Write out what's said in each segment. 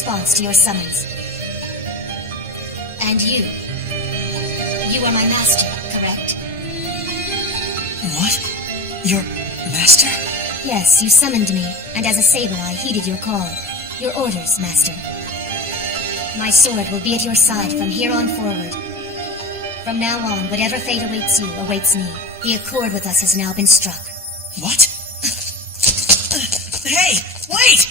response to your summons. And you. You are my master, correct? What? Your master? Yes, you summoned me, and as a saber I heeded your call. Your orders, master. My sword will be at your side from here on forward. From now on, whatever fate awaits you awaits me. The accord with us has now been struck. What? Hey, wait!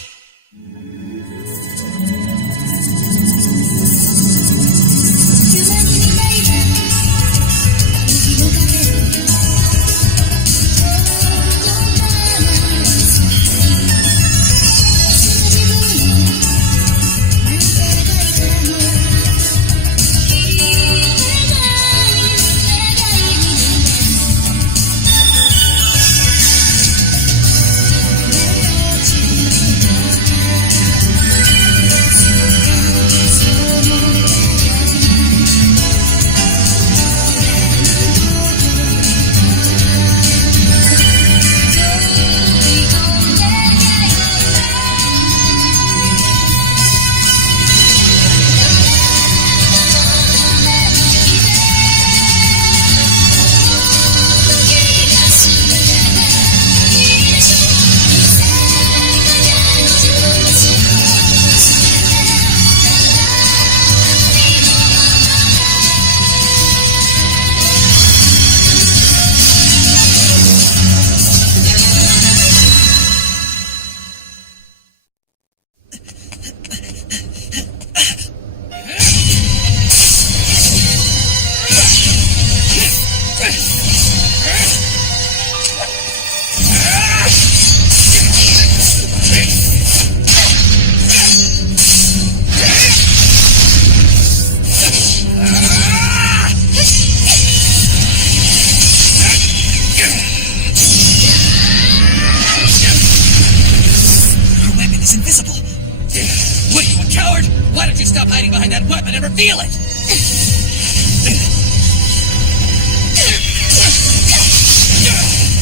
Feel it!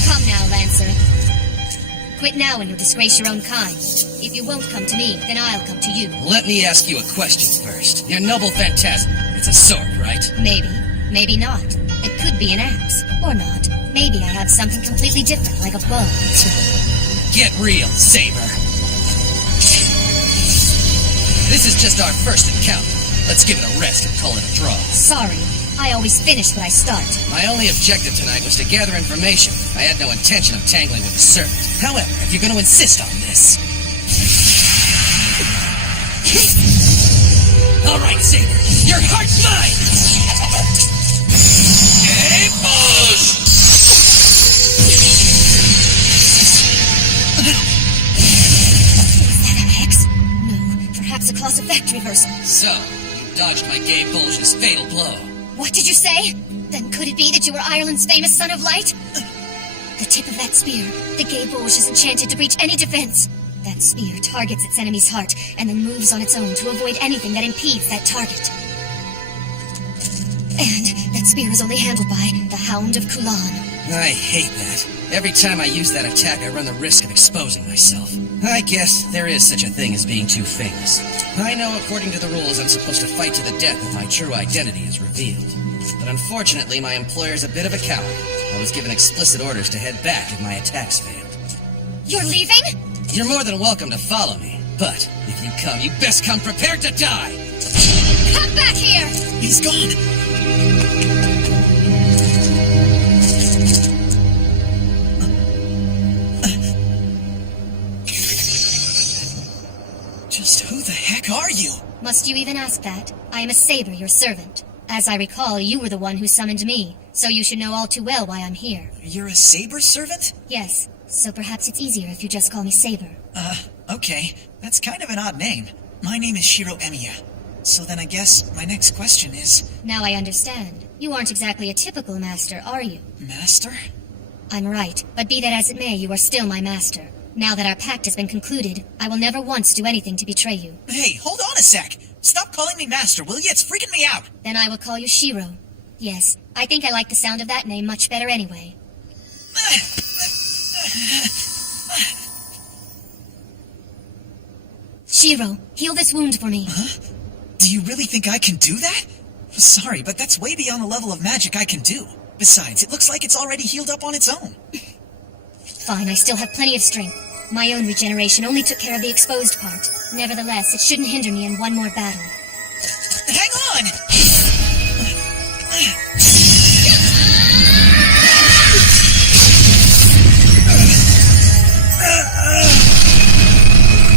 Come now, Lancer. Quit now and you'll disgrace your own kind. If you won't come to me, then I'll come to you. Let me ask you a question first. Your noble phantasm. It's a sword, right? Maybe. Maybe not. It could be an axe. Or not. Maybe I have something completely different, like a bow. Get real, Saber. This is just our first encounter. Let's give it a rest and call it a draw. Sorry. I always finish what I start. My only objective tonight was to gather information. I had no intention of tangling with the serpent. However, if you're going to insist on this... All right, Saber. Your heart's mine! Hey, Boosh! Is that an axe? No. Perhaps a cause effect reversal. So, you dodged my gay Bulge's fatal blow. What did you say? Then could it be that you were Ireland's famous Son of Light? The tip of that spear, the gay Bulge is enchanted to breach any defense. That spear targets its enemy's heart and then moves on its own to avoid anything that impedes that target. And that spear is only handled by the Hound of Kulan. I hate that. Every time I use that attack, I run the risk of exposing myself. I guess there is such a thing as being too famous. I know according to the rules I'm supposed to fight to the death if my true identity is revealed. But unfortunately, my employer's a bit of a coward. I was given explicit orders to head back if my attacks failed. You're leaving? You're more than welcome to follow me. But if you come, you best come prepared to die! Come back here! He's gone! Just who the heck are you? Must you even ask that? I am a Saber, your servant. As I recall, you were the one who summoned me, so you should know all too well why I'm here. You're a Saber servant? Yes, so perhaps it's easier if you just call me Saber. Okay. That's kind of an odd name. My name is Shiro Emiya. So then I guess my next question is... Now I understand. You aren't exactly a typical master, are you? Master? I'm right, but be that as it may, you are still my master. Now that our pact has been concluded, I will never once do anything to betray you. Hey, hold on a sec! Stop calling me Master, will you? It's freaking me out! Then I will call you Shiro. Yes, I think I like the sound of that name much better anyway. Shiro, heal this wound for me. Huh? Do you really think I can do that? Sorry, but that's way beyond the level of magic I can do. Besides, it looks like it's already healed up on its own. Fine, I still have plenty of strength. My own regeneration only took care of the exposed part. Nevertheless, it shouldn't hinder me in one more battle. Hang on!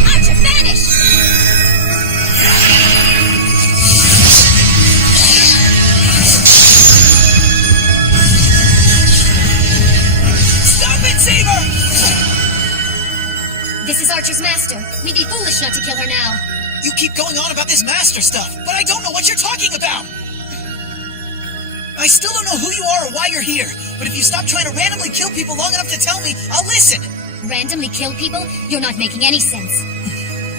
Archer, vanish! Stop it, Saber! This is Archer's master. We'd be foolish not to kill her now. You keep going on about this master stuff, but I don't know what you're talking about! I still don't know who you are or why you're here, but if you stop trying to randomly kill people long enough to tell me, I'll listen! Randomly kill people? You're not making any sense.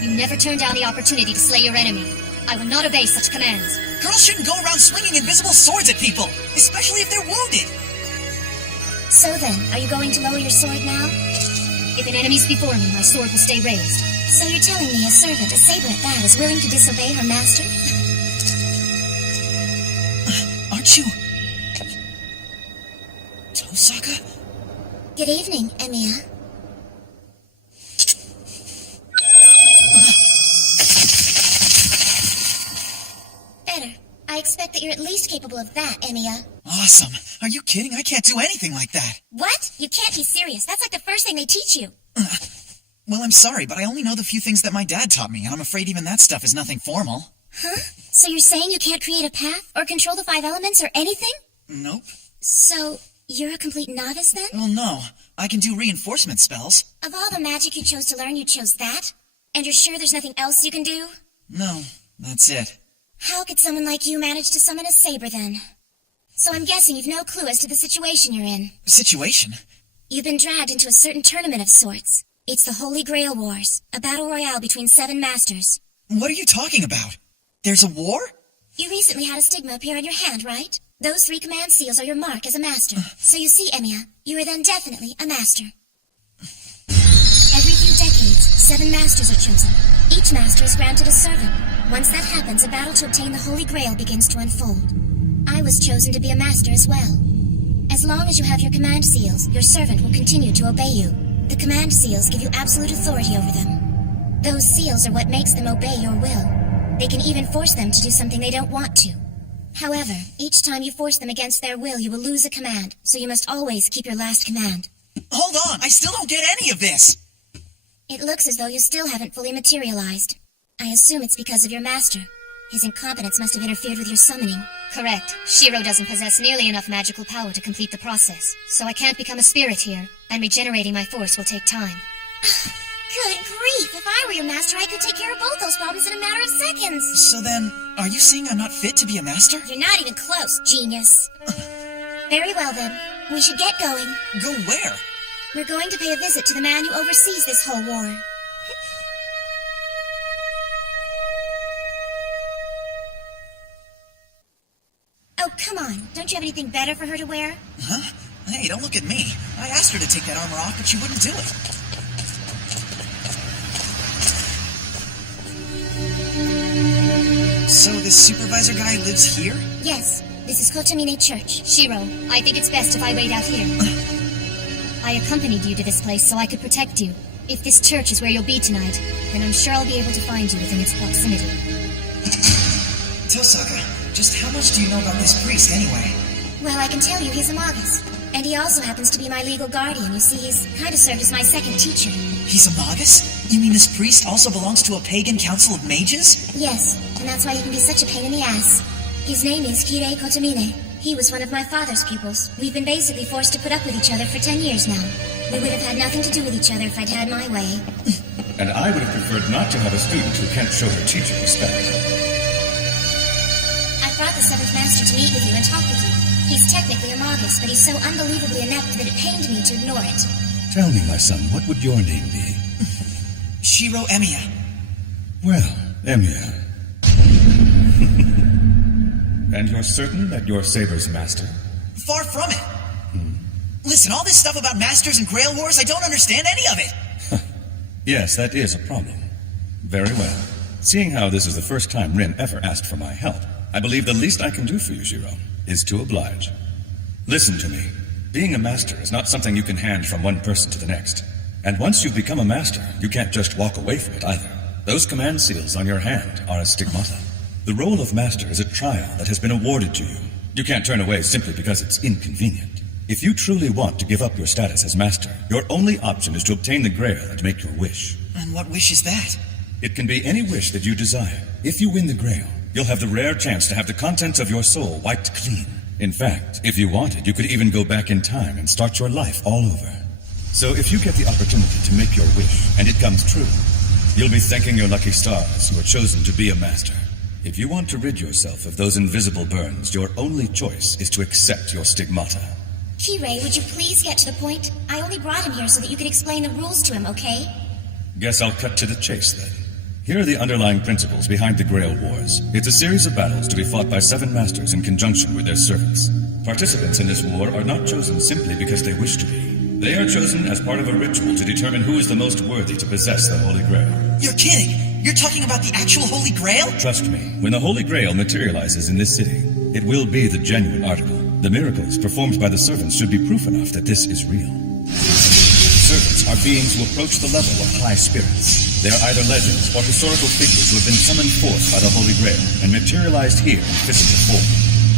You never turn down the opportunity to slay your enemy. I will not obey such commands. Girls shouldn't go around swinging invisible swords at people, especially if they're wounded! So then, are you going to lower your sword now? If an enemy's before me, my sword will stay raised. So you're telling me a servant, a saber at that, is willing to disobey her master? Aren't you... Tosaka? Good evening, Emiya. Better. I expect that you're at least capable of that, Emiya. Awesome. Are you kidding? I can't do anything like that. What? You can't be serious. That's like the first thing they teach you. Well, I'm sorry, but I only know the few things that my dad taught me, and I'm afraid even that stuff is nothing formal. Huh? So you're saying you can't create a path, or control the 5 elements, or anything? Nope. So, you're a complete novice then? Well, no. I can do reinforcement spells. Of all the magic you chose to learn, you chose that? And you're sure there's nothing else you can do? No, that's it. How could someone like you manage to summon a saber then? So I'm guessing you've no clue as to the situation you're in. Situation? You've been dragged into a certain tournament of sorts. It's the Holy Grail Wars, a battle royale between 7 masters. What are you talking about? There's a war? You recently had a stigma appear on your hand, right? Those 3 command seals are your mark as a master. So you see, Emiya, you are then definitely a master. Every few decades, 7 masters are chosen. Each master is granted a servant. Once that happens, a battle to obtain the Holy Grail begins to unfold. I was chosen to be a master as well. As long as you have your command seals, your servant will continue to obey you. The command seals give you absolute authority over them. Those seals are what makes them obey your will. They can even force them to do something they don't want to. However, each time you force them against their will, you will lose a command, so you must always keep your last command. Hold on, I still don't get any of this! It looks as though you still haven't fully materialized. I assume it's because of your master. His incompetence must have interfered with your summoning. Correct. Shiro doesn't possess nearly enough magical power to complete the process, so I can't become a spirit here, and regenerating my force will take time. Good grief! If I were your master, I could take care of both those problems in a matter of seconds! So then, are you saying I'm not fit to be a master? You're not even close, genius. Very well then. We should get going. Go where? We're going to pay a visit to the man who oversees this whole war. Oh, come on. Don't you have anything better for her to wear? Huh? Hey, don't look at me. I asked her to take that armor off, but she wouldn't do it. So this supervisor guy lives here? Yes. This is Kotomine Church. Shiro, I think it's best if I wait out here. I accompanied you to this place so I could protect you. If this church is where you'll be tonight, then I'm sure I'll be able to find you within its proximity. Tosaka, just how much do you know about this priest anyway? Well, I can tell you he's a Magus. And he also happens to be my legal guardian. You see, he's kind of served as my second teacher. He's a Magus? You mean this priest also belongs to a pagan council of mages? Yes, and that's why he can be such a pain in the ass. His name is Kirei Kotomine. He was one of my father's pupils. We've been basically forced to put up with each other for 10 years now. We would have had nothing to do with each other if I'd had my way. And I would have preferred not to have a student who can't show her teacher respect. I brought the 7th Master to meet with you and talk with you. He's technically a Magus, but he's so unbelievably inept that it pained me to ignore it. Tell me, my son, what would your name be? Shiro Emiya. Well, Emiya. And you're certain that you're Saber's master? Far from it. Listen, all this stuff about masters and Grail Wars, I don't understand any of it. Yes, that is a problem. Very well. Seeing how this is the first time Rin ever asked for my help, I believe the least I can do for you, Shiro, is to oblige. Listen to me. Being a master is not something you can hand from one person to the next. And once you've become a master, you can't just walk away from it either. Those command seals on your hand are a stigmata. The role of master is a trial that has been awarded to you. You can't turn away simply because it's inconvenient. If you truly want to give up your status as master, your only option is to obtain the Grail and make your wish. And what wish is that? It can be any wish that you desire. If you win the Grail, you'll have the rare chance to have the contents of your soul wiped clean. In fact, if you wanted, you could even go back in time and start your life all over. So if you get the opportunity to make your wish, and it comes true, you'll be thanking your lucky stars who were chosen to be a master. If you want to rid yourself of those invisible burns, your only choice is to accept your stigmata. Kirei, would you please get to the point? I only brought him here so that you could explain the rules to him, okay? Guess I'll cut to the chase then. Here are the underlying principles behind the Grail Wars. It's a series of battles to be fought by 7 masters in conjunction with their servants. Participants in this war are not chosen simply because they wish to be. They are chosen as part of a ritual to determine who is the most worthy to possess the Holy Grail. You're kidding! You're talking about the actual Holy Grail? Trust me, when the Holy Grail materializes in this city, it will be the genuine article. The miracles performed by the servants should be proof enough that this is real. Servants are beings who approach the level of high spirits. They are either legends or historical figures who have been summoned forth by the Holy Grail and materialized here in physical form.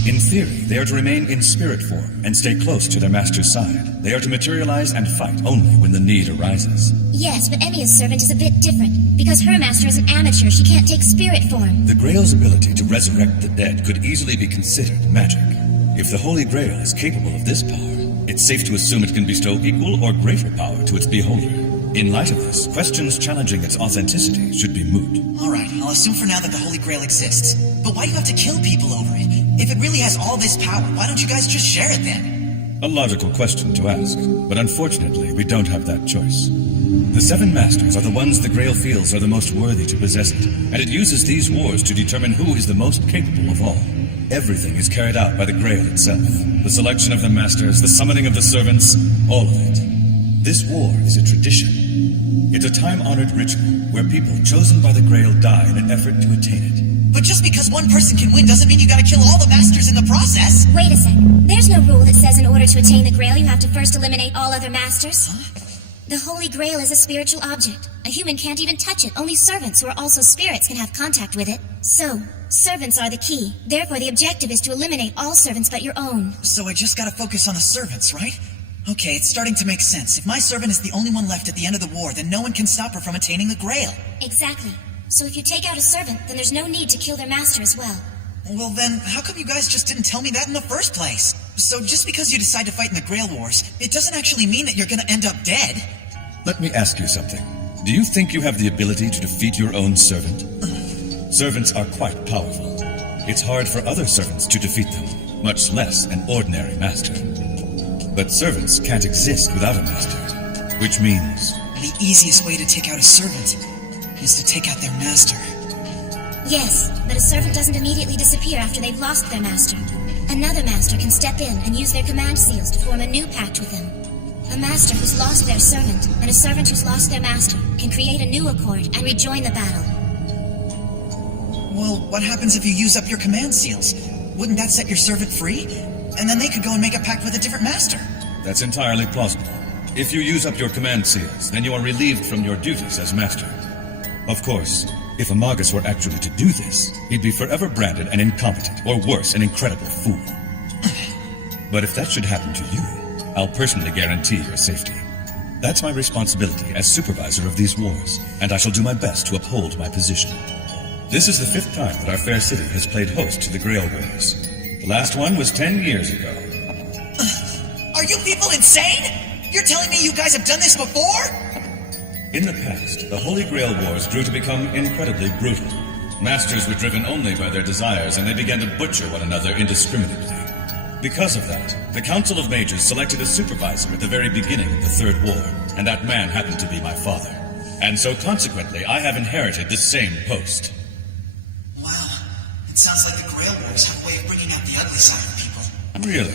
In theory, they are to remain in spirit form and stay close to their master's side. They are to materialize and fight only when the need arises. Yes, but Emiya's servant is a bit different. Because her master is an amateur, she can't take spirit form. The Grail's ability to resurrect the dead could easily be considered magic. If the Holy Grail is capable of this power, it's safe to assume it can bestow equal or greater power to its beholder. In light of this, questions challenging its authenticity should be moot. Alright, I'll assume for now that the Holy Grail exists. But why do you have to kill people over it? If it really has all this power, why don't you guys just share it then? A logical question to ask, but unfortunately we don't have that choice. The 7 masters are the ones the Grail feels are the most worthy to possess it, and it uses these wars to determine who is the most capable of all. Everything is carried out by the Grail itself. The selection of the masters, the summoning of the servants, all of it. This war is a tradition. It's a time-honored ritual where people chosen by the Grail die in an effort to attain it. But just because one person can win doesn't mean you gotta kill all the masters in the process! Wait a sec. There's no rule that says in order to attain the Grail you have to first eliminate all other masters. Huh? The Holy Grail is a spiritual object. A human can't even touch it. Only servants who are also spirits can have contact with it. So, servants are the key. Therefore, the objective is to eliminate all servants but your own. So I just gotta focus on the servants, right? Okay, it's starting to make sense. If my servant is the only one left at the end of the war, then no one can stop her from attaining the Grail. Exactly. So if you take out a servant, then there's no need to kill their master as well. Well then, how come you guys just didn't tell me that in the first place? So just because you decide to fight in the Grail Wars, it doesn't actually mean that you're gonna end up dead. Let me ask you something. Do you think you have the ability to defeat your own servant? Servants are quite powerful. It's hard for other servants to defeat them, much less an ordinary master. But servants can't exist without a master, which means... The easiest way to take out a servant is to take out their master. Yes, but a servant doesn't immediately disappear after they've lost their master. Another master can step in and use their command seals to form a new pact with them. A master who's lost their servant and a servant who's lost their master can create a new accord and rejoin the battle. Well, what happens if you use up your command seals? Wouldn't that set your servant free? And then they could go and make a pact with a different master. That's entirely plausible. If you use up your command seals, then you are relieved from your duties as master. Of course, if a Magus were actually to do this, he'd be forever branded an incompetent, or worse, an incredible fool. But if that should happen to you, I'll personally guarantee your safety. That's my responsibility as supervisor of these wars, and I shall do my best to uphold my position. This is the 5th time that our fair city has played host to the Grail Wars. The last one was 10 years ago. Are you people insane? You're telling me you guys have done this before? In the past, the Holy Grail Wars grew to become incredibly brutal. Masters were driven only by their desires, and they began to butcher one another indiscriminately. Because of that, the Council of Mages selected a supervisor at the very beginning of the Third War, and that man happened to be my father. And so consequently, I have inherited the same post. Wow, it sounds like the Grail Wars have a way of bringing out the ugly side of people. Really?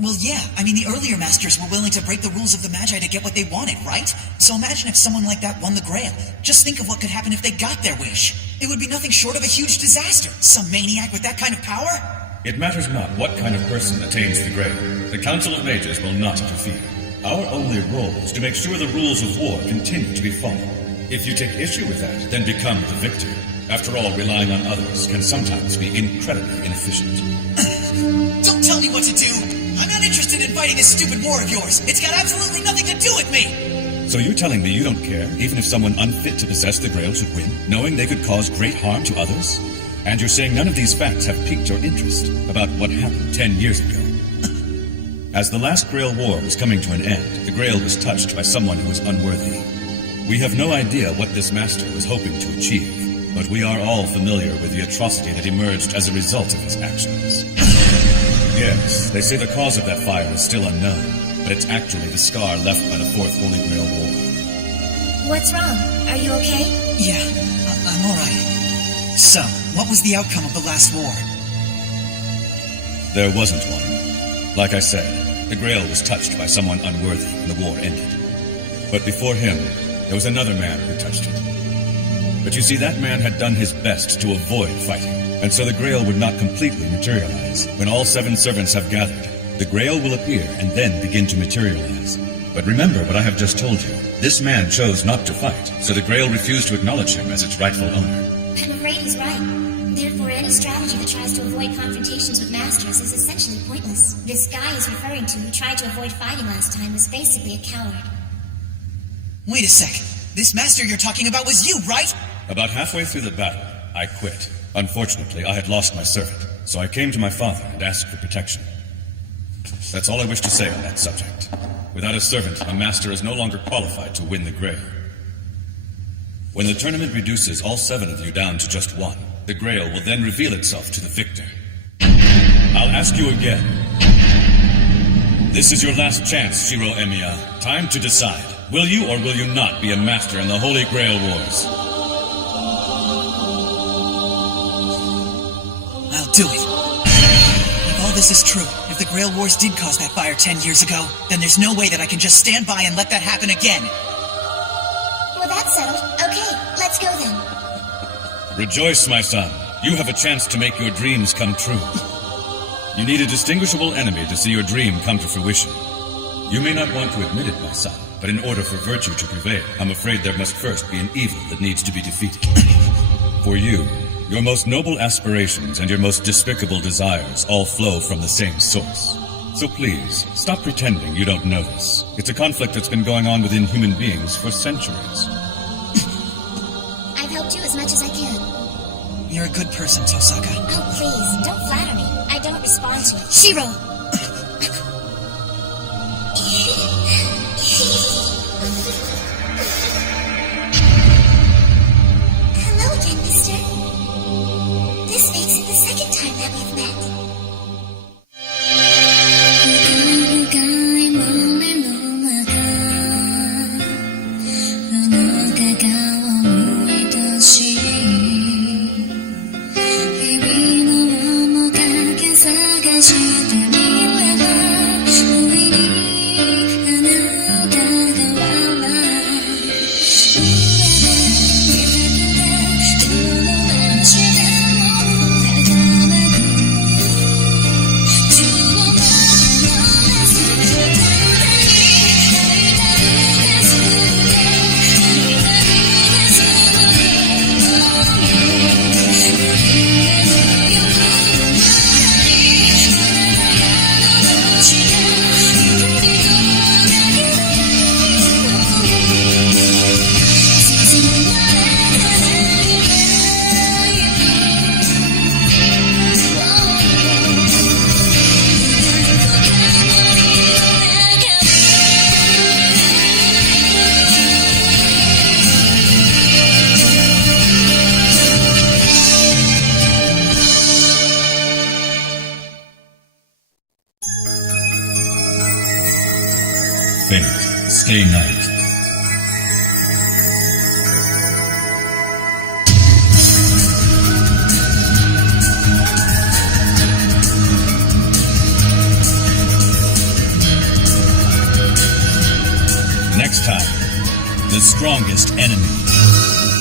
Well, yeah. I mean, the earlier masters were willing to break the rules of the Magi to get what they wanted, right? So imagine if someone like that won the Grail. Just think of what could happen if they got their wish. It would be nothing short of a huge disaster. Some maniac with that kind of power? It matters not what kind of person attains the Grail. The Council of Mages will not interfere. Our only role is to make sure the rules of war continue to be followed. If you take issue with that, then become the victor. After all, relying on others can sometimes be incredibly inefficient. Don't tell me what to do! I'm not interested in fighting this stupid war of yours! It's got absolutely nothing to do with me! So you're telling me you don't care, even if someone unfit to possess the Grail should win, knowing they could cause great harm to others? And you're saying none of these facts have piqued your interest about what happened 10 years ago. As the last Grail War was coming to an end, the Grail was touched by someone who was unworthy. We have no idea what this master was hoping to achieve, but we are all familiar with the atrocity that emerged as a result of his actions. Yes, they say the cause of that fire is still unknown, but it's actually the scar left by the Fourth Holy Grail War. What's wrong? Are you okay? Yeah, I'm alright. So, what was the outcome of the last war? There wasn't one. Like I said, the Grail was touched by someone unworthy and the war ended. But before him, there was another man who touched it. But you see, that man had done his best to avoid fighting, and so the Grail would not completely materialize. When all 7 servants have gathered, the Grail will appear and then begin to materialize. But remember what I have just told you. This man chose not to fight, so the Grail refused to acknowledge him as its rightful owner. I'm afraid he's right. Therefore, any strategy that tries to avoid confrontations with masters is essentially pointless. This guy he's referring to who tried to avoid fighting last time was basically a coward. Wait a sec. This master you're talking about was you, right? About halfway through the battle, I quit. Unfortunately, I had lost my servant, so I came to my father and asked for protection. That's all I wish to say on that subject. Without a servant, a master is no longer qualified to win the Grail. When the tournament reduces all 7 of you down to just 1, the Grail will then reveal itself to the victor. I'll ask you again. This is your last chance, Shiro Emiya. Time to decide. Will you or will you not be a master in the Holy Grail Wars? I'll do it. If all this is true, if the Grail Wars did cause that fire 10 years ago, then there's no way that I can just stand by and let that happen again. Well, that's settled. Okay, let's go then. Rejoice, my son. You have a chance to make your dreams come true. You need a distinguishable enemy to see your dream come to fruition. You may not want to admit it, my son, but in order for virtue to prevail, I'm afraid there must first be an evil that needs to be defeated. For you, your most noble aspirations and your most despicable desires all flow from the same source. So please, stop pretending you don't know this. It's a conflict that's been going on within human beings for centuries. I've helped you as much as I can. You're a good person, Tosaka. Oh, please, don't flatter me. I don't respond to it. Shiro! Hello again, mister. This makes it the second time that we've met. Fate, stay night. next time, The Strongest Enemy.